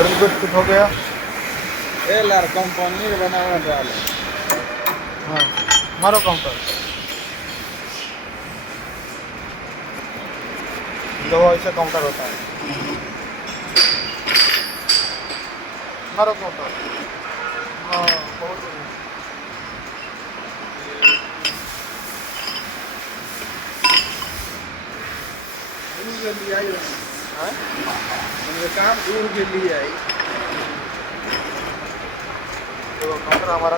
Drill bit fit हो गया। ए लार कंपनी के बना हुआ डाल। हाँ मारो काउंटर। दो ऐसा काउंटर होता है। मारो काउंटर। हाँ बहुत बढ़िया। दूर के लिए आई हाँ? उनके काम दूर के लिए आई। तो काउंटर हमारा